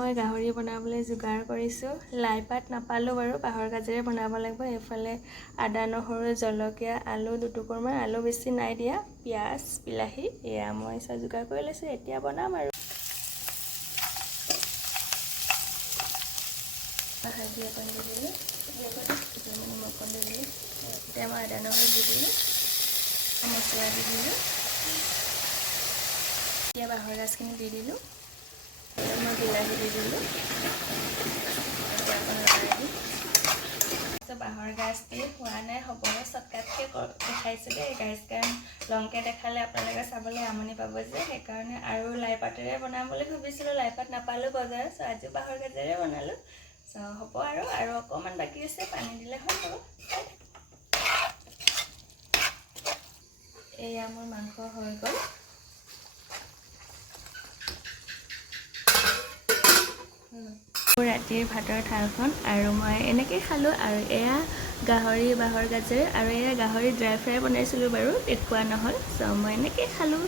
মই গাহৰি বনাবলৈ যোগাৰ কৰিছোঁ। লাই পাত নাপালোঁ বাৰু, বাঁহৰ গাজেৰে বনাব লাগিব। এইফালে আদা, নহৰু, জলকীয়া, আলু দুটুকুৰমান, আলু বেছি নাই দিয়া, পিঁয়াজ, বিলাহী এয়া মই চব যোগাৰ কৰি লৈছোঁ। এতিয়া বনাম আৰু। হালধি অকণ দি দিলোঁ, নিমখ অকণ দি দিলোঁ। এতিয়া মই আদা নহৰু দি দিলোঁ, মছলা দি দিলোঁ। এতিয়া বাঁহৰ গাজখিনি দি দিলোঁ, মই বিলাহী দি দিলোঁ। এতিয়া অকণ লৰাই দিম। বাঁহৰ গাজ দি হোৱা নাই, হ'বলৈ চটকাটকৈ দেখাইছোঁ দেই। গাজ লংকৈ দেখালে আপোনালোকে চাবলৈ আমনি পাব যে, সেইকাৰণে। আৰু লাই পাতেৰে বনাম বুলি ভাবিছিলোঁ, লাই পাত নাপালোঁ বজাৰত, আজি বাঁহৰ গাজেৰে বনালোঁ। হ'ব আৰু অকণমান বাকী আছে, পানী দিলে হৈ যাব। এয়া মোৰ মাংস হৈ গ'ল। ৰাতিৰ ভাতৰ থালখন আৰু মই এনেকৈ খালোঁ। আৰু এয়া গাহৰি বাঁহৰ গাজেৰে, আৰু এয়া গাহৰি ড্ৰাই ফ্ৰাই বনাইছিলোঁ বাৰু, দেখুওৱা নহ'ল। মই এনেকৈ খালোঁ।